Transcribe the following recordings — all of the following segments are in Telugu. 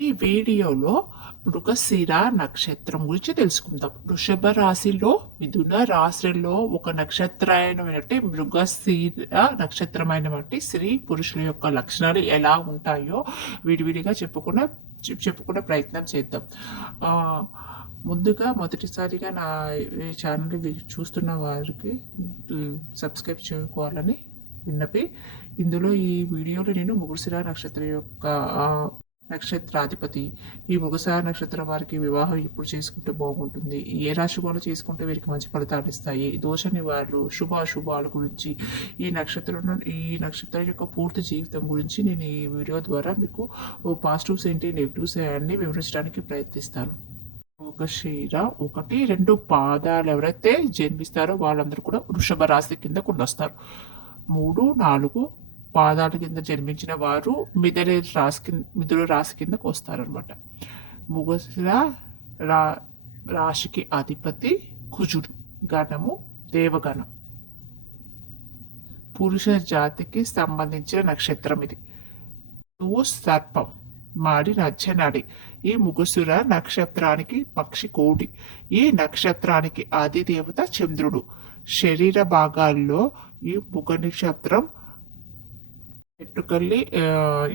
ఈ వీడియోలో మృగశిర నక్షత్రం గురించి తెలుసుకుందాం. వృషభ రాశిలో మిథున రాశిలో ఒక నక్షత్రమైనటువంటి మృగశిర నక్షత్రమైనటువంటి స్త్రీ పురుషుల యొక్క లక్షణాలు ఎలా ఉంటాయో విడివిడిగా చెప్పుకునే చెప్పుకునే ప్రయత్నం చేద్దాం. ముందుగా మొదటిసారిగా నా ఛానల్ చూస్తున్న వారికి సబ్స్క్రైబ్ చేసుకోవాలని విన్నపి. ఇందులో ఈ వీడియోలో నేను ముగురుసిర నక్షత్రం యొక్క నక్షత్రాధిపతి. ఈ ముగసార నక్షత్రం వారికి వివాహం ఎప్పుడు చేసుకుంటే బాగుంటుంది? ఏ రాశి వాళ్ళు చేసుకుంటే వీరికి మంచి ఫలితాలు ఇస్తాయి? దోష నివారణలు శుభ అశుభాల గురించి. ఈ నక్షత్రం ఈ నక్షత్రం యొక్క పూర్తి జీవితం గురించి నేను ఈ వీడియో ద్వారా మీకు పాజిటివ్స్ ఏంటి నెగిటివ్స్ అన్ని వివరించడానికి ప్రయత్నిస్తాను. ఒక శీర ఒకటి రెండు పాదాలు ఎవరైతే జన్మిస్తారో వాళ్ళందరూ కూడా వృషభ రాశి కింద వస్తారు మూడు నాలుగు పాదాల కింద జన్మించిన వారు మిథున రాశి కింద మిథున రాశి కిందకు వస్తారనమాట ముగశిర రా రాశికి అధిపతి కుజుడు గణము దేవగణం. పురుష జాతికి సంబంధించిన నక్షత్రం ఇది. నువ్వు సర్పం మాడి నచ్చనాడి. ఈ ముగుసుర నక్షత్రానికి పక్షి కోటి. ఈ నక్షత్రానికి ఆది దేవత చంద్రుడు. శరీర భాగాల్లో ఈ ముఖ నక్షత్రం పెట్టుకెళ్ళి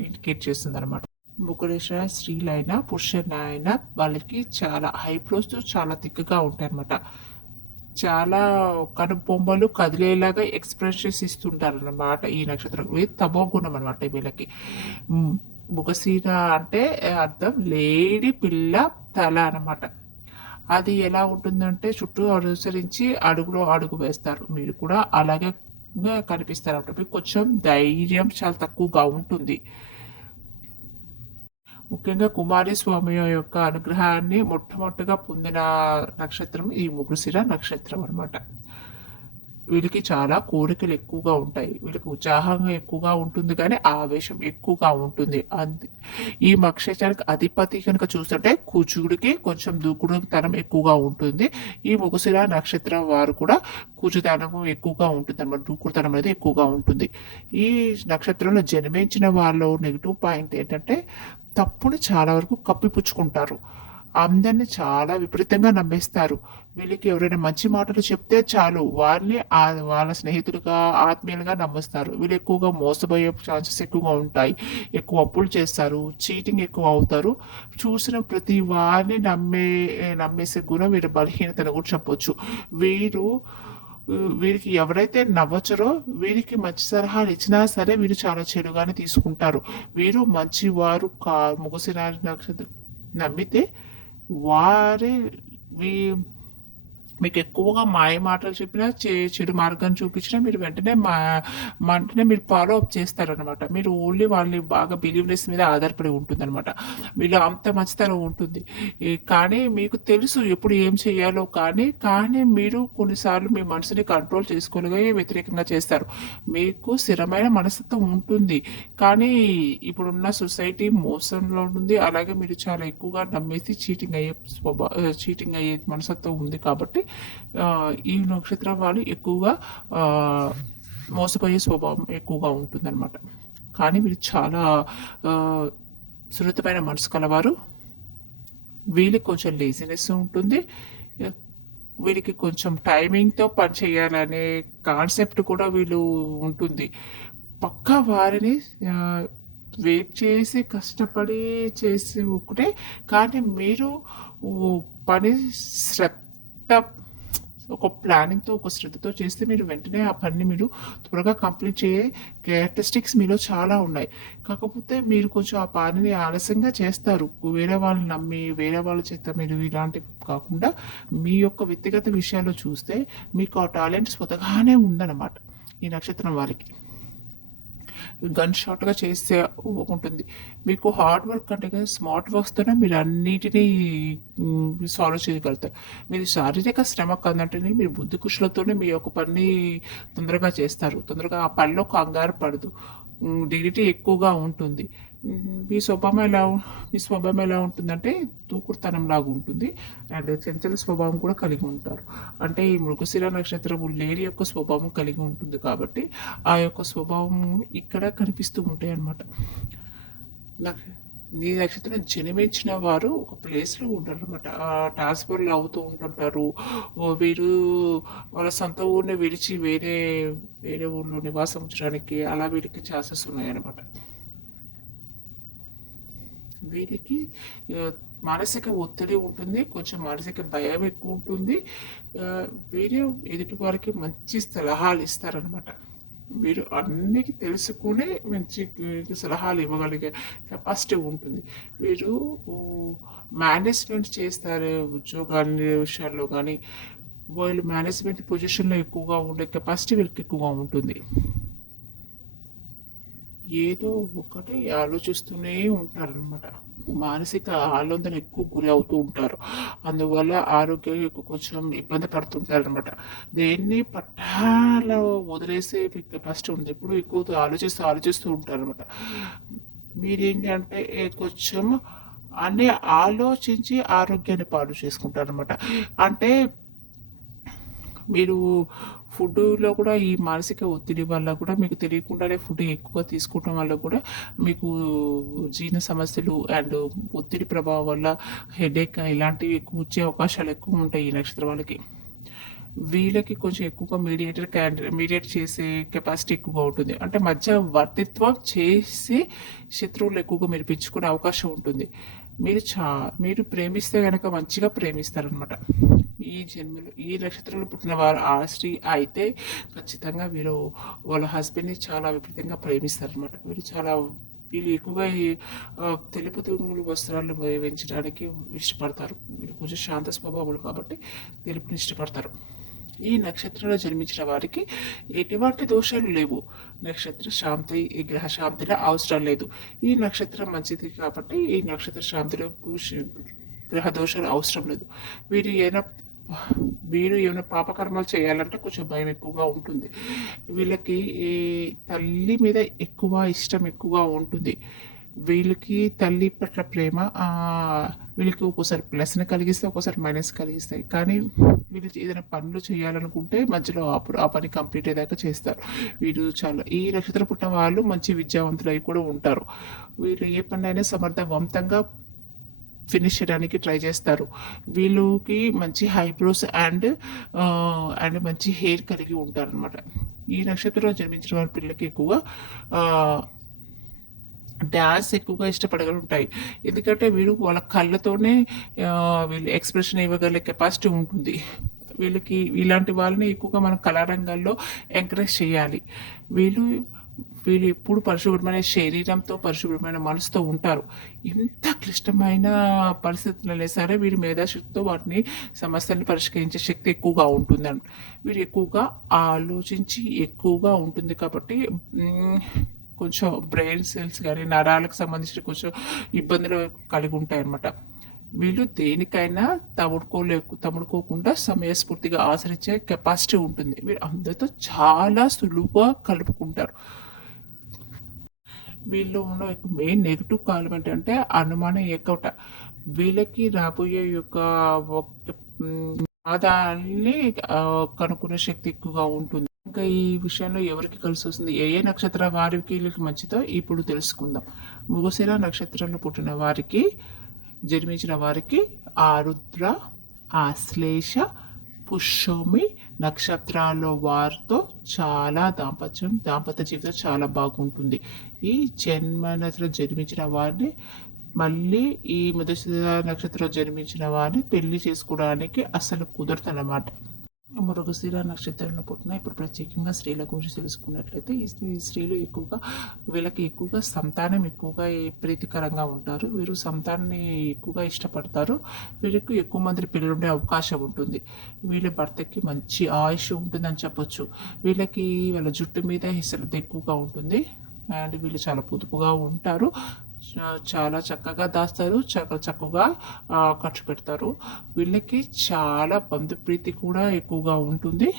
ఇండికేట్ చేస్తుంది అనమాట ముఖరేశ్వర స్త్రీలైనా పురుషులైనా వాళ్ళకి చాలా హైబ్రోస్ చాలా తిక్కగా ఉంటాయి అనమాట చాలా కనుబొమ్మలు కదిలేలాగా ఎక్స్ప్రెషన్స్ ఇస్తుంటారు అనమాట ఈ నక్షత్రం. ఇది తమో గుణం అనమాట వీళ్ళకి ముఖసీన అంటే అర్థం లేడి పిల్ల తల అనమాట. అది ఎలా ఉంటుందంటే చుట్టూ అనుసరించి అడుగులో అడుగు వేస్తారు. మీరు కూడా అలాగే కనిపిస్తారు అన్నమాట మీకు కొంచెం ధైర్యం చాలా తక్కువగా ఉంటుంది. ముఖ్యంగా కుమారి స్వామి యొక్క అనుగ్రహాన్ని మొట్టమొదటిగా పొందిన నక్షత్రం ఈ ముగుసిర నక్షత్రం అన్నమాట. వీళ్ళకి చాలా కోరికలు ఎక్కువగా ఉంటాయి. వీళ్ళకి ఉత్సాహంగా ఎక్కువగా ఉంటుంది కానీ ఆవేశం ఎక్కువగా ఉంటుంది. అంది. ఈ మక్షేచానికి అధిపతి కనుక చూస్తుంటే కుజుడికి కొంచెం దూకుడుతనం ఎక్కువగా ఉంటుంది. ఈ ముగుసిర నక్షత్రం వారు కూడా కూచుతనం ఎక్కువగా ఉంటుంది అన్నమాట దూకుడుతనం అనేది ఎక్కువగా ఉంటుంది. ఈ నక్షత్రంలో జన్మించిన వాళ్ళు నెగిటివ్ పాయింట్ ఏంటంటే తప్పుని చాలా వరకు కప్పిపుచ్చుకుంటారు. అందరిని చాలా విపరీతంగా నమ్మేస్తారు. వీళ్ళకి ఎవరైనా మంచి మాటలు చెప్తే చాలు. వారిని వాళ్ళ స్నేహితులుగా ఆత్మీయులుగా నమ్ముస్తారు. వీళ్ళు ఎక్కువగా మోసపోయే ఛాన్సెస్ ఎక్కువగా ఉంటాయి. ఎక్కువ అప్పులు చేస్తారు. చీటింగ్ ఎక్కువ అవుతారు. చూసిన ప్రతి వారిని నమ్మే నమ్మేసే గుణం వీరి బలహీనతను కూడా చెప్పొచ్చు. వీరు వీరికి ఎవరైతే నవ్వచ్చరో వీరికి మంచి సలహాలు ఇచ్చినా సరే వీరు చాలా చెడుగానే తీసుకుంటారు. వీరు మంచివారు కా ముగసిరాజు నక్షత్రం నమ్మితే వారే వీ మీకు ఎక్కువగా మాయ మాటలు చెప్పినా చెడు మార్గం చూపించినా మీరు వెంటనే మా వెంటనే మీరు ఫాలో అప్ చేస్తారనమాట మీరు ఓన్లీ వాళ్ళని బాగా బిలీవ్నెస్ మీద ఆధారపడి ఉంటుంది అనమాట అంత మంచితనం ఉంటుంది. ఈ కానీ మీకు తెలుసు ఎప్పుడు ఏం చేయాలో కానీ కానీ మీరు కొన్నిసార్లు మీ మనసుని కంట్రోల్ చేసుకోలేక వ్యతిరేకంగా చేస్తారు. మీకు స్థిరమైన మనస్తత్వం ఉంటుంది. కానీ ఇప్పుడున్న సొసైటీ మోసంలో ఉంది. అలాగే మీరు చాలా ఎక్కువగా నమ్మేసి చీటింగ్ అయ్యే చీటింగ్ అయ్యే మనస్తత్వం ఉంది కాబట్టి ఈ నక్షత్రం వాళ్ళు ఎక్కువగా మోసపోయే స్వభావం ఎక్కువగా ఉంటుందన్నమాట. కానీ వీరు చాలా సున్నితమైన మనసు కలవారు. వీళ్ళకి కొంచెం లేజినెస్ ఉంటుంది. వీళ్ళకి కొంచెం టైమింగ్తో పని చేయాలనే కాన్సెప్ట్ కూడా వీళ్ళు ఉంటుంది. పక్కా వారిని వెయిట్ చేసి కష్టపడి చేసి ఒకటే కానీ మీరు పని శ్రద్ధ ఒక ప్లానింగ్తో ఒక శ్రద్ధతో చేస్తే మీరు వెంటనే ఆ పనిని మీరు త్వరగా కంప్లీట్ చేయే క్యారెక్టరిస్టిక్స్ మీలో చాలా ఉన్నాయి. కాకపోతే మీరు కొంచెం ఆ పనిని ఆలస్యంగా చేస్తారు. వేరే వాళ్ళని నమ్మి వేరే వాళ్ళ చేత మీరు ఇలాంటివి కాకుండా మీ యొక్క వ్యక్తిగత విషయాల్లో చూస్తే మీకు ఆ టాలెంట్ స్వతగానే ఉందన్నమాట ఈ నక్షత్రం వారికి. గన్ షాట్గా చేస్తే ఉంటుంది. మీకు హార్డ్ వర్క్ అంటే కానీ స్మార్ట్ వర్క్స్తోనే మీరు అన్నిటినీ సాల్వ్ చేయగలుగుతారు. మీరు శారీరక శ్రమ కదంటే మీరు బుద్ధి కుషులతోనే మీ యొక్క పని తొందరగా చేస్తారు. తొందరగా ఆ పనిలో కంగారు పడదు. డిగ్నిటీ ఎక్కువగా ఉంటుంది. మీ స్వభావం ఎలా మీ స్వభావం ఎలా ఉంటుందంటే దూకుడుతనం లాగా ఉంటుంది. అండ్ చంచల స్వభావం కూడా కలిగి ఉంటారు. అంటే ఈ మృగశిర నక్షత్రము లేడి యొక్క స్వభావం కలిగి ఉంటుంది కాబట్టి ఆ యొక్క స్వభావం ఇక్కడ కనిపిస్తూ ఉంటాయి అన్నమాట నీ నక్షత్రం జన్మించిన వారు ఒక ప్లేస్లో ఉంటారు అనమాట ట్రాన్స్ఫర్లు అవుతూ ఉంటుంటారు. వీరు వాళ్ళ సొంత ఊరిని విడిచి వేరే వేరే ఊళ్ళో నివాసం ఉంచడానికి అలా వీరికి ఛాన్సెస్ ఉన్నాయన్నమాట. వీరికి మానసిక ఒత్తిడి ఉంటుంది కొంచెం మానసిక భయం ఎక్కువ ఉంటుంది. వీరే ఎదుటి వారికి మంచి సలహాలు ఇస్తారనమాట వీరు అన్నీ తెలుసుకుని మంచి సలహాలు ఇవ్వగలిగే కెపాసిటీ ఉంటుంది. వీరు మేనేజ్మెంట్ చేస్తారు ఉద్యోగాన్ని విషయాల్లో కానీ వాళ్ళు మేనేజ్మెంట్ పొజిషన్లో ఎక్కువగా ఉండే కెపాసిటీ వీళ్ళకి ఎక్కువగా ఉంటుంది. ఏదో ఒకటి ఆలోచిస్తూనే ఉంటారనమాట మానసిక ఆందోళన ఎక్కువ గురి అవుతూ ఉంటారు. అందువల్ల ఆరోగ్యం ఎక్కువ కొంచెం ఇబ్బంది పడుతుంటారు అనమాట దేన్ని పట్టాలో వదిలేసే ఫస్ట్ ఉంది ఎప్పుడు ఎక్కువ ఆలోచిస్తూ ఆలోచిస్తూ ఉంటారు అనమాట మీరేంటి అంటే కొంచెం అన్నీ ఆలోచించి ఆరోగ్యాన్ని పాడు చేసుకుంటారు అనమాట అంటే మీరు ఫుడ్లో కూడా ఈ మానసిక ఒత్తిడి వల్ల కూడా మీకు తెలియకుండానే ఫుడ్ ఎక్కువ తీసుకోవడం వల్ల కూడా మీకు జీర్ణ సమస్యలు అండ్ ఒత్తిడి ప్రభావం వల్ల హెడేక్ ఇలాంటివి ఎక్కువ వచ్చే అవకాశాలు ఎక్కువ ఉంటాయి ఈ నక్షత్రం వాళ్ళకి. వీళ్ళకి కొంచెం ఎక్కువగా మీడియేటర్ మీడియేట్ చేసే కెపాసిటీ ఎక్కువగా ఉంటుంది. అంటే మధ్య వర్తిత్వం చేసి శత్రువులు ఎక్కువగా మీరు పెంచుకునే అవకాశం ఉంటుంది. మీరు చా మీరు ప్రేమిస్తే కనుక మంచిగా ప్రేమిస్తారనమాట ఈ జన్మలో ఈ నక్షత్రంలో పుట్టిన వారు ఆ స్త్రీ అయితే ఖచ్చితంగా వీరు వాళ్ళ హస్బెండ్ని చాలా విపరీతంగా ప్రేమిస్తారనమాట వీరు చాలా వీళ్ళు ఎక్కువగా ఈ తెలుపు తుంగులు వస్త్రాలను వేయించడానికి ఇష్టపడతారు. వీళ్ళు కొంచెం శాంత స్వభావాలు కాబట్టి తెలుపుని ఇష్టపడతారు. ఈ నక్షత్రంలో జన్మించిన వారికి ఎటువంటి దోషాలు లేవు. నక్షత్ర శాంతి ఈ గ్రహ శాంతిలో అవసరం లేదు. ఈ నక్షత్రం మంచిది కాబట్టి ఈ నక్షత్ర శాంతిలో గ్రహ దోషాలు అవసరం లేదు. వీరు ఏమైనా వీరు ఏమైనా పాపకర్మలు చేయాలంటే కొంచెం భయం ఎక్కువగా ఉంటుంది. వీళ్ళకి ఈ తల్లి మీద ఎక్కువ ఇష్టం ఎక్కువగా ఉంటుంది. వీళ్ళకి తల్లి పట్ల ప్రేమ వీళ్ళకి ఒక్కోసారి ప్లస్ని కలిగిస్తే ఒక్కోసారి మైనస్ కలిగిస్తాయి. కానీ వీళ్ళు ఏదైనా పనులు చేయాలనుకుంటే మధ్యలో ఆపు ఆ పని కంప్లీట్ అయ్యేదాకా చేస్తారు. వీళ్ళు చాలా ఈ నక్షత్రం పుట్టిన వాళ్ళు మంచి విద్యావంతులు అయి కూడా ఉంటారు. వీళ్ళు ఏ పని అయినా సమర్థవంతంగా ఫినిష్ చేయడానికి ట్రై చేస్తారు. వీళ్ళకి మంచి హైబ్రోస్ అండ్ అండ్ మంచి హెయిర్ కలిగి ఉంటారు అనమాట ఈ నక్షత్రంలో జన్మించిన వారి పిల్లలకి ఎక్కువగా డ్యాన్స్ ఎక్కువగా ఇష్టపడగలుగుతాయి ఎందుకంటే వీళ్ళు వాళ్ళ కళ్ళతోనే వీళ్ళు ఎక్స్ప్రెషన్ ఇవ్వగల కెపాసిటీ ఉంటుంది. వీళ్ళకి ఇలాంటి వాళ్ళని ఎక్కువగా మనం కళారంగాల్లో ఎంకరేజ్ చేయాలి. వీళ్ళు వీళ్ళు ఎప్పుడు పరిశుభ్రమైన శరీరంతో పరిశుభ్రమైన మనసుతో ఉంటారు. ఎంత క్లిష్టమైన పరిస్థితులలో సరే వీరి మేధాశక్తితో వాటిని సమస్యలను పరిష్కరించే శక్తి ఎక్కువగా ఉంటుందండి వీరు ఎక్కువగా ఆలోచించి ఎక్కువగా ఉంటుంది కాబట్టి కొంచెం బ్రెయిన్ సెల్స్ కానీ నరాలకు సంబంధించిన కొంచెం ఇబ్బందులు కలిగి ఉంటాయి అన్నమాట వీళ్ళు దేనికైనా తముడుకోలే తముడుకోకుండా సమయస్ఫూర్తిగా ఆచరించే కెపాసిటీ ఉంటుంది. వీరు అందరితో చాలా సులువుగా కలుపుకుంటారు. వీళ్ళు ఉన్న మెయిన్ నెగిటివ్ కాలం ఏంటంటే అనుమానం ఏకవట వీళ్ళకి రాబోయే యొక్క ఒక, ఆదాయాన్ని కనుక్కునే శక్తి ఎక్కువగా ఉంటుంది. ఇంకా ఈ విషయంలో ఎవరికి కలిసి వస్తుంది? ఏ ఏ నక్షత్ర వారికి మంచిదో ఇప్పుడు తెలుసుకుందాం. ముగశిర నక్షత్రంలో పుట్టిన వారికి జన్మించిన వారికి ఆరుద్ర ఆశ్లేష పుష్యమి నక్షత్రాల్లో వారితో చాలా దాంపత్యం దాంపత్య జీవితం చాలా బాగుంటుంది. ఈ జన్మనలో జన్మించిన వారిని మళ్ళీ ఈ మొదటి నక్షత్రం జన్మించిన వారిని పెళ్ళి చేసుకోవడానికి అసలు కుదరదు అన్నమాట మృగశిర నక్షత్రంలో పుట్టిన ఇప్పుడు ప్రత్యేకంగా స్త్రీల గురించి తెలుసుకున్నట్లయితే ఈ స్త్రీలు ఎక్కువగా వీళ్ళకి ఎక్కువగా సంతానం ఎక్కువగా ప్రీతికరంగా ఉంటారు. వీరు సంతానాన్ని ఎక్కువగా ఇష్టపడతారు. వీళ్ళకి ఎక్కువ మంది పిల్లలు ఉండే అవకాశం ఉంటుంది. వీళ్ళ భర్తకి మంచి ఆయుష్ ఉంటుందని చెప్పొచ్చు. వీళ్ళకి వాళ్ళ జుట్టు మీద శ్రద్ధ ఎక్కువగా ఉంటుంది. అండ్ వీళ్ళు చాలా పొదుపుగా ఉంటారు. చాలా చక్కగా దాస్తారు. చక్క చక్కగా ఖర్చు పెడతారు. వీళ్ళకి చాలా బంధుప్రీతి కూడా ఎక్కువగా ఉంటుంది.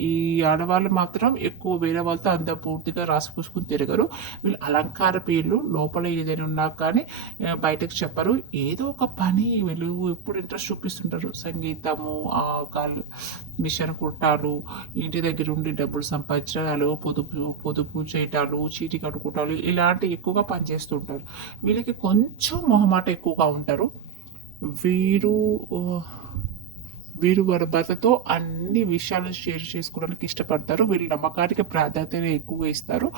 ఈ ఆడవాళ్ళు మాత్రం ఎక్కువ వేరే వాళ్ళతో అంత పూర్తిగా రాసిపూసుకుని తిరగరు. వీళ్ళు అలంకార పేర్లు లోపల ఏదైనా ఉన్నా కానీ బయటకు చెప్పరు. ఏదో ఒక పని వీళ్ళు ఎప్పుడు ఇంట్రెస్ట్ చూపిస్తుంటారు. సంగీతము ఆ మిషన్ కుట్టాలు ఇంటి దగ్గర ఉండి డబ్బులు సంపాదించడాలు పొదుపు పొదుపు చేయటాలు చీటి కట్టుకుంటాలు ఇలాంటి ఎక్కువగా పనిచేస్తుంటారు వీళ్ళకి కొంచెం మొహమాట ఎక్కువగా ఉంటారు. వీరు వీరు వారి భర్తతో అన్ని విషయాలు షేర్ చేసుకోవడానికి ఇష్టపడతారు. వీళ్ళు నమ్మకానికి ప్రాధాన్యత ఎక్కువగా ఇస్తారు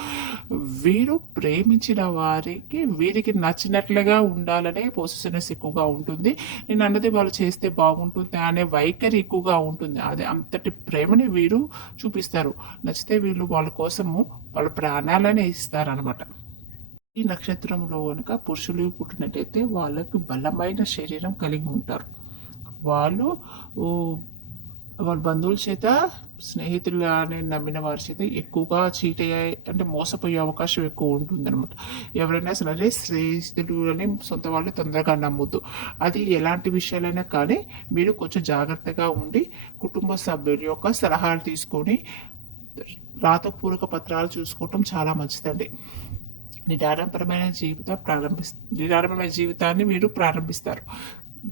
వీరు ప్రేమించిన వారికి వీరికి నచ్చినట్లుగా ఉండాలనే పొసిషనెస్ ఎక్కువగా ఉంటుంది. నేను అన్నది వాళ్ళు చేస్తే బాగుంటుంది అనే వైఖరి ఎక్కువగా ఉంటుంది. అది అంతటి ప్రేమని వీరు చూపిస్తారు. నచ్చితే వీళ్ళు వాళ్ళ కోసము వాళ్ళ ప్రాణాలనే ఇస్తారనమాట ఈ నక్షత్రంలో కనుక పురుషులు పుట్టినట్టయితే వాళ్ళకి బలమైన శరీరం కలిగి ఉంటారు. వాళ్ళు వారి వాళ్ళ బంధువుల చేత స్నేహితులని నమ్మిన వారి చేత ఎక్కువగా చీట్ అయ్యే అంటే మోసపోయే అవకాశం ఎక్కువ ఉంటుందన్నమాట. ఎవరైనా సరే స్నేహితులు అని సొంత వాళ్ళు తొందరగా నమ్మొద్దు. అది ఎలాంటి విషయాలైనా కానీ మీరు కొంచెం జాగ్రత్తగా ఉండి కుటుంబ సభ్యుల యొక్క సలహాలు తీసుకొని రాతపూర్వక పత్రాలు చూసుకోవటం చాలా మంచిదండి. నిదానపరమైన జీవితం ప్రారంభి నిదానపరమైన జీవితాన్ని మీరు ప్రారంభిస్తారు.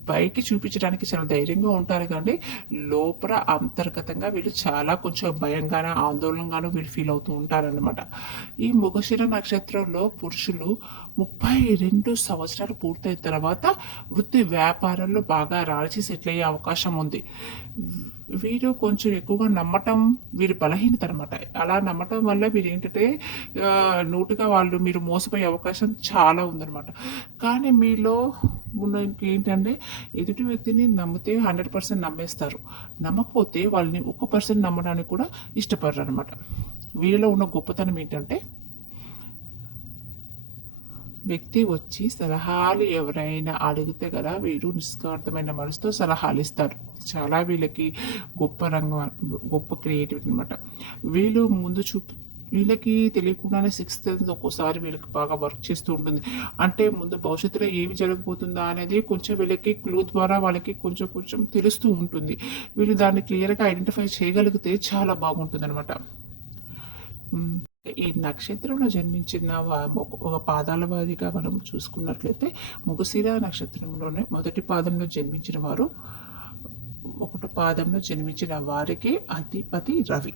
బయటికి చూపించడానికి చాలా ధైర్యంగా ఉంటారు కానీ లోపల అంతర్గతంగా వీళ్ళు చాలా కొంచెం భయంగానో ఆందోళనగానో వీళ్ళు ఫీల్ అవుతూ ఉంటారన్నమాట. ఈ మృగశిర నక్షత్రంలో పురుషులు ముప్పై రెండు సంవత్సరాలు పూర్తయిన తర్వాత వృత్తి వ్యాపారంలో బాగా రాల్చి సెటిల్ అయ్యే అవకాశం ఉంది. వీరు కొంచెం ఎక్కువగా నమ్మటం వీరి బలహీనత అనమాట అలా నమ్మటం వల్ల వీరు ఏంటంటే నూటుగా వాళ్ళు మీరు మోసపోయే అవకాశం చాలా ఉందన్నమాట. కానీ మీలో ఉన్న ఇంకేంటంటే ఎదుటి వ్యక్తిని నమ్మితే హండ్రెడ్ పర్సెంట్ నమ్మేస్తారు. నమ్మకపోతే వాళ్ళని ఒక్క పర్సెంట్ నమ్మడానికి కూడా ఇష్టపడరు అనమాట వీరిలో ఉన్న గొప్పతనం ఏంటంటే వ్యక్తి వచ్చి సలహాలు ఎవరైనా అడిగితే కదా వీరు నిస్వార్థమైన మనసుతో సలహాలు ఇస్తారు చాలా వీళ్ళకి గొప్ప రంగం గొప్ప క్రియేటివిటీ అనమాట వీళ్ళు ముందు చూపు వీళ్ళకి తెలియకుండానే సిక్స్త్ సెన్స్ ఒక్కోసారి వీళ్ళకి బాగా వర్క్ చేస్తూ ఉంటుంది. అంటే ముందు భవిష్యత్తులో ఏమి జరగబోతుందా అనేది కొంచెం వీళ్ళకి క్లూ ద్వారా వాళ్ళకి కొంచెం కొంచెం తెలుస్తూ ఉంటుంది. వీళ్ళు దాన్ని క్లియర్గా ఐడెంటిఫై చేయగలిగితే చాలా బాగుంటుంది అనమాట ఈ నక్షత్రంలో జన్మించిన ఒక- పాదాల వారిగా మనం చూసుకున్నట్లయితే ముగశిర నక్షత్రంలోనే మొదటి పాదంలో జన్మించిన వారు ఒకటి పాదంలో జన్మించిన వారికి అధిపతి రవి.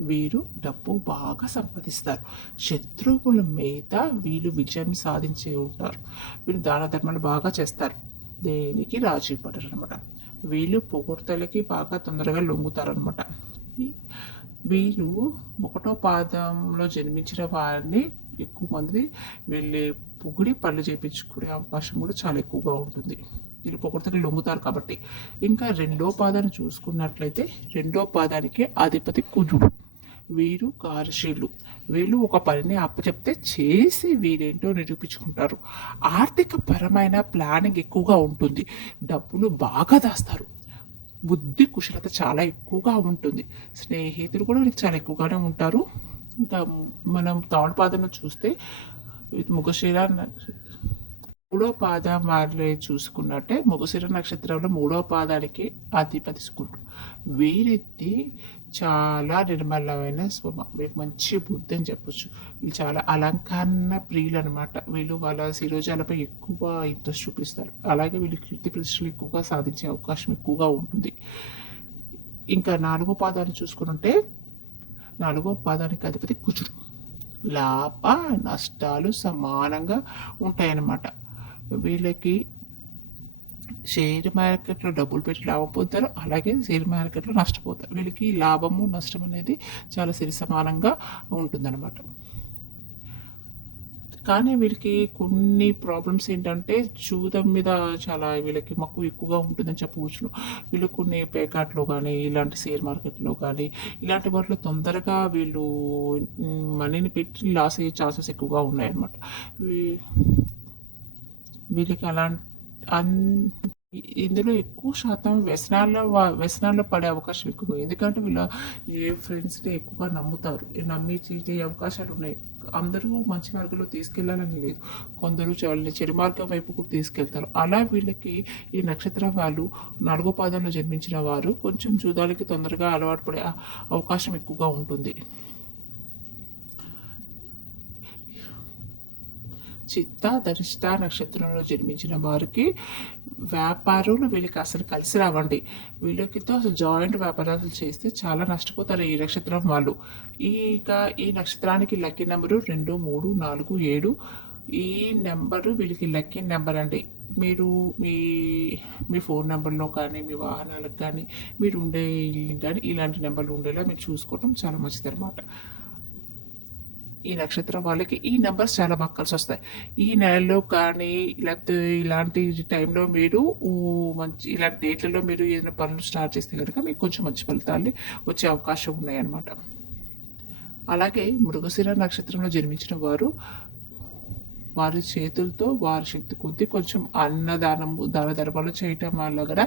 వీరు డబ్బు బాగా సంపాదిస్తారు. శత్రువుల మీద వీళ్ళు విజయం సాధించే ఉంటారు. వీళ్ళు దాన ధర్మాలు బాగా చేస్తారు. దేనికి రాజీ పడరు అనమాట వీళ్ళు పొగడ్తలకి బాగా తొందరగా లొంగుతారు అనమాట వీరు ఒకటో పాదంలో జన్మించిన వారిని ఎక్కువ మంది వెళ్ళి పొగిడి పళ్ళు చేపించుకునే అవకాశం కూడా చాలా ఎక్కువగా ఉంటుంది. వీళ్ళు పొగడతకి లొంగుతారు కాబట్టి. ఇంకా రెండో పాదాన్ని చూసుకున్నట్లయితే రెండో పాదానికి అధిపతి కుజుడు. వీరు కార్యశీలు వీళ్ళు ఒక పనిని అప్పచెప్తే చేసి వీరేంటో నిరూపించుకుంటారు. ఆర్థిక పరమైన ప్లానింగ్ ఎక్కువగా ఉంటుంది. డబ్బులు బాగా దాస్తారు. బుద్ధి కుశలత చాలా ఎక్కువగా ఉంటుంది. స్నేహితులు కూడా వీళ్ళకి చాలా ఎక్కువగానే ఉంటారు. ఇంకా మనం థర్డ్ పాదంలో చూస్తే ముగశిర మూడో పాద వారిని చూసుకున్నట్టే ముఖశిర నక్షత్రంలో మూడో పాదానికి అధిపతి శుక్రుడు. వీరెత్తి చాలా నిర్మలమైన స్వభావం వీళ్ళకి మంచి బుద్ధి అని చెప్పొచ్చు. వీళ్ళు చాలా అలంకరణ ప్రియులు అనమాట వీళ్ళు వాళ్ళ శిరోజాలపై ఎక్కువ ఇంట్రెస్ట్ చూపిస్తారు. అలాగే వీళ్ళు కీర్తి ప్రతిష్టలు ఎక్కువగా సాధించే అవకాశం ఎక్కువగా ఉంటుంది. ఇంకా నాలుగో పాదాన్ని చూసుకుంటే నాలుగో పాదానికి అధిపతి కుజుడు. లాభ నష్టాలు సమానంగా ఉంటాయన్నమాట. వీళ్ళకి షేర్ మార్కెట్లో డబ్బులు పెట్టి లాభం పొందుతారు అలాగే షేర్ మార్కెట్లో నష్టపోతారు. వీళ్ళకి లాభము నష్టం అనేది చాలా సరి సమానంగా ఉంటుందన్నమాట. కానీ వీళ్ళకి కొన్ని ప్రాబ్లమ్స్ ఏంటంటే జూదం మీద చాలా వీళ్ళకి మక్కువ ఎక్కువగా ఉంటుందని చెప్పవచ్చు వీళ్ళు కొన్ని పేకాట్లో కానీ ఇలాంటి షేర్ మార్కెట్లో కానీ ఇలాంటి వాటిలో తొందరగా వీళ్ళు మనీని పెట్టి లాస్ అయ్యే ఛాన్సెస్ ఎక్కువగా ఉన్నాయన్నమాట. వీళ్ళకి అలాంటి అన్ ఇందులో ఎక్కువ శాతం వ్యసనాల్లో వ్యసనాల్లో పడే అవకాశం ఎక్కువ. ఎందుకంటే వీళ్ళ ఏ ఫ్రెండ్స్ని ఎక్కువగా నమ్ముతారు. నమ్మి చేసే అవకాశాలు ఉన్నాయి. అందరూ మంచి మార్గంలో తీసుకెళ్ళాలని లేదు. కొందరు వాళ్ళని చెడు మార్గం వైపు కూడా తీసుకెళ్తారు. అలా వీళ్ళకి ఈ నక్షత్రం వాళ్ళు నాలుగో పాదంలో జన్మించిన వారు కొంచెం జూదాలకి తొందరగా అలవాటు పడే అవకాశం ఎక్కువగా ఉంటుంది. చిత్త ధనిష్ట నక్షత్రంలో జన్మించిన వారికి వ్యాపారులు వీళ్ళకి అసలు కలిసి రావండి. వీళ్ళకితో అసలు జాయింట్ వ్యాపారాలు చేస్తే చాలా నష్టపోతారు ఈ నక్షత్రం వాళ్ళు. ఇక ఈ నక్షత్రానికి లక్కీ నెంబరు రెండు మూడు నాలుగు ఏడు. ఈ నెంబరు వీళ్ళకి లక్కీ నెంబర్ అండి. మీరు మీ మీ ఫోన్ నెంబర్లో కానీ మీ వాహనాలకు కానీ మీరు ఉండే కానీ ఇలాంటి నెంబర్లు ఉండేలా మీరు చూసుకోవడం చాలా మంచిది అనమాట ఈ నక్షత్రం వాళ్ళకి ఈ నెంబర్స్ చాలా బాగా కలిసి వస్తాయి. ఈ నెలలో కానీ లేకపోతే ఇలాంటి టైంలో మీరు మంచి ఇలాంటి డేట్లలో మీరు ఏదైనా పనులు స్టార్ట్ చేస్తే కనుక మీకు కొంచెం మంచి ఫలితాలు వచ్చే అవకాశం ఉన్నాయన్నమాట. అలాగే మృగశిర నక్షత్రంలో జన్మించిన వారు వారి చేతులతో వారి శక్తి కొద్దీ కొంచెం అన్నదానము దాన ధర్మాలు చేయటం వల్ల కూడా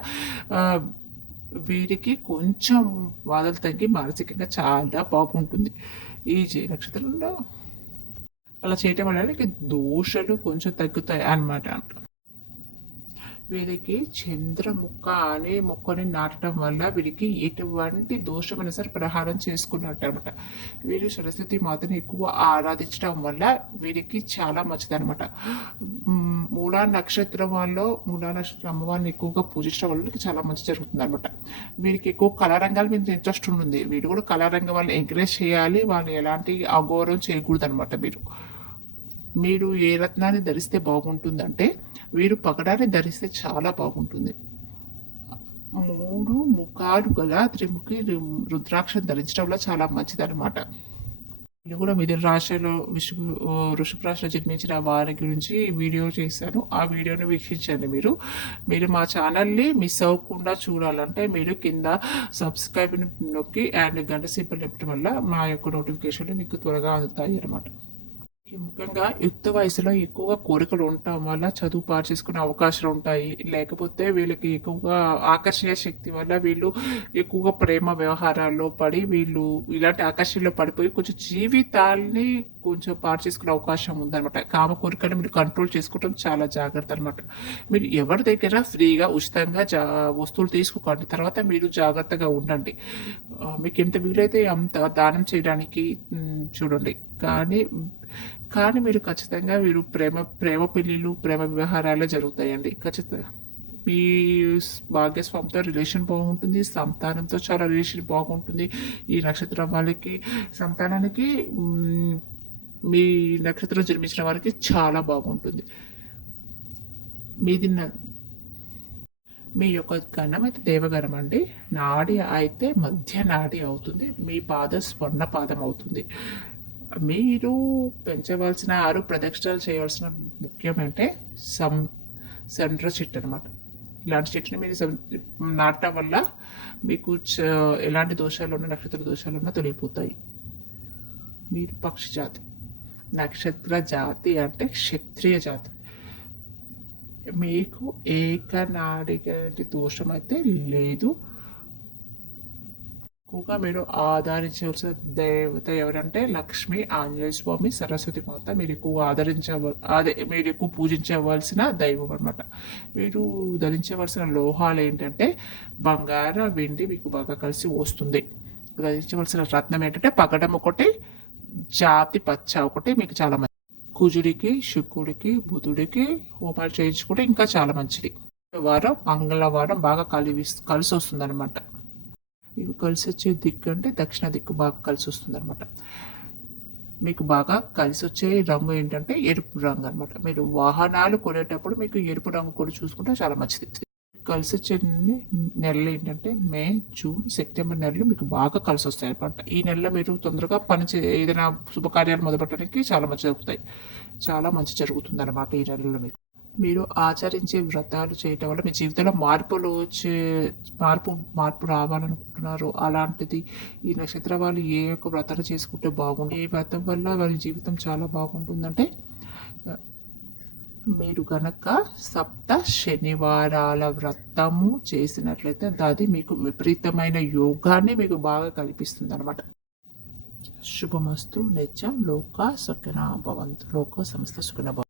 వీరికి కొంచెం బాధలు తగ్గి మానసికంగా చాలా బాగుంటుంది. ఈ జే నక్షత్రంలో అలా చేయటం వల్ల దోషలు కొంచెం తగ్గుతాయి అన్నమాట. వీరికి చంద్రముక్క అనే మొక్కని నాటడం వల్ల వీరికి ఎటువంటి దోషమైనా సరే ప్రహారం చేసుకున్నట్టు అనమాట వీరు సరస్వతి మాతని ఎక్కువ ఆరాధించడం వల్ల వీరికి చాలా మంచిది అనమాట మూలా నక్షత్రం వాళ్ళు మూలా నక్షత్రం అమ్మవారిని ఎక్కువగా పూజించడం వల్ల వీరికి చాలా మంచి జరుగుతుంది అనమాట వీరికి ఎక్కువ కళారంగాల మీద ఇంట్రెస్ట్ ఉంటుంది. వీరు కూడా కళారంగం వాళ్ళని ఎంకరేజ్ చేయాలి. వాళ్ళు ఎలాంటి అగౌరవం చేయకూడదు అనమాట మీరు మీరు ఏ రత్నాన్ని ధరిస్తే బాగుంటుందంటే వీరు పగడాన్ని ధరిస్తే చాలా బాగుంటుంది. మూడు ముఖాలు గల త్రిముఖి రుద్రాక్షను ధరించడం వల్ల చాలా మంచిది అనమాట కూడా మిథున రాశిలో విషు వృషభ రాశిలో జన్మించిన వారి గురించి వీడియో చేశాను. ఆ వీడియోని వీక్షించండి మీరు. మీరు మా ఛానల్ని మిస్ అవ్వకుండా చూడాలంటే మీరు కింద సబ్స్క్రైబ్ నొక్కి అండ్ గంట సింపల్ నింపడం వల్ల మా యొక్క నోటిఫికేషన్లు మీకు త్వరగా అందుతాయి అన్నమాట ముఖ్యంగా యుక్త వయసులో ఎక్కువగా కోరికలు ఉండటం వల్ల చదువు పాడు చేసుకునే అవకాశాలు ఉంటాయి. లేకపోతే వీళ్ళకి ఎక్కువగా ఆకర్షణీయ శక్తి వల్ల వీళ్ళు ఎక్కువగా ప్రేమ వ్యవహారాల్లో పడి వీళ్ళు ఇలాంటి ఆకర్షణలో పడిపోయి కొంచెం జీవితాల్ని కొంచెం పాటు చేసుకునే అవకాశం ఉందన్నమాట. కామ కోరికలు మీరు కంట్రోల్ చేసుకోవడం చాలా జాగ్రత్త అనమాట మీరు ఎవరి దగ్గర ఫ్రీగా ఉచితంగా జా వస్తువులు తీసుకోకండి. తర్వాత మీరు జాగ్రత్తగా ఉండండి. మీకు ఎంత వీలైతే అంత దానం చేయడానికి చూడండి. కానీ కానీ మీరు ఖచ్చితంగా మీరు ప్రేమ ప్రేమ పెళ్ళిళ్ళు ప్రేమ వ్యవహారాలే జరుగుతాయండి. ఖచ్చితంగా మీ భాగ్యస్వామితో రిలేషన్ బాగుంటుంది సంతానంతో చాలా రిలేషన్ బాగుంటుంది. ఈ నక్షత్రం వాళ్ళకి సంతానానికి మీ నక్షత్రం జన్మించిన వారికి చాలా బాగుంటుంది. మీది న- మీ యొక్క గణం అయితే దేవగణం అండి. నాడి అయితే మధ్య నాడి అవుతుంది. మీ పాద స్వర్ణ పాదం అవుతుంది. మీరు పెంచవలసిన ఆరు ప్రదక్షిణాలు చేయవలసిన ముఖ్యం అంటే సం సండ్ర చెట్టు అనమాట ఇలాంటి చెట్టుని మీరు నాటడం వల్ల మీకు చ- ఎలాంటి దోషాలు ఉన్నా నక్షత్ర దోషాలు ఉన్నా తొలగిపోతాయి. మీరు పక్షి జాతి. నక్షత్ర జాతి అంటే క్షత్రియ జాతి. మీకు ఏకనాడిగటి దోషం అయితే లేదు. ఎక్కువగా మీరు ఆదరించవలసిన దేవత ఎవరంటే లక్ష్మి ఆంజనేయ స్వామి సరస్వతి మాత. మీరు ఎక్కువ ఆదరించవ అదే మీరు ఎక్కువ పూజించవలసిన దైవం అనమాట మీరు ధరించవలసిన లోహాలు ఏంటంటే బంగారం వెండి మీకు బాగా కలిసి వస్తుంది. ధరించవలసిన రత్నం ఏంటంటే పగడం ఒకటి జాతి పచ్చ ఒకటి మీకు చాలా మంచిది కుజుడికి శుక్రుడికి బుధుడికి హోమాలు చేయించుకుంటే ఇంకా చాలా మంచిది. వారం మంగళవారం బాగా కలివి కలిసి వస్తుంది అనమాట ఇవి కలిసి వచ్చే దిక్కు అంటే దక్షిణ దిక్కు బాగా కలిసి వస్తుంది అనమాట మీకు బాగా కలిసి వచ్చే రంగు ఏంటంటే ఎరుపు రంగు అనమాట మీరు వాహనాలు కొనేటప్పుడు మీకు ఎరుపు రంగు కూడా చూసుకుంటే చాలా మంచిది. కలిసి వచ్చే నెలలు ఏంటంటే మే జూన్ సెప్టెంబర్ నెలలు మీకు బాగా కలిసి వస్తాయి అనమాట. ఈ నెలలో మీరు తొందరగా పని చే ఏదైనా శుభకార్యాలు మొదలుపెట్టడానికి చాలా మంచి జరుగుతాయి. చాలా మంచి జరుగుతుంది అనమాట ఈ నెలలో మీకు. మీరు ఆచరించే వ్రతాలు చేయటం వల్ల మీ జీవితంలో మార్పులు వచ్చే మార్పు మార్పు రావాలనుకుంటున్నారు. అలాంటిది ఈ నక్షత్ర వాళ్ళు ఏ యొక్క వ్రతాలు చేసుకుంటే బాగుంటుంది ఈ వ్రతం వల్ల వారి జీవితం చాలా బాగుంటుందంటే మీరు గనక సప్త శనివారాల వ్రతము చేసినట్లయితే అది మీకు విపరీతమైన యోగాన్ని మీకు బాగా కల్పిస్తుంది అనమాట శుభమస్తు నిత్యం లోక సుఖిన భవంతు. లోక సంస్థ సుఖిన భవంతు.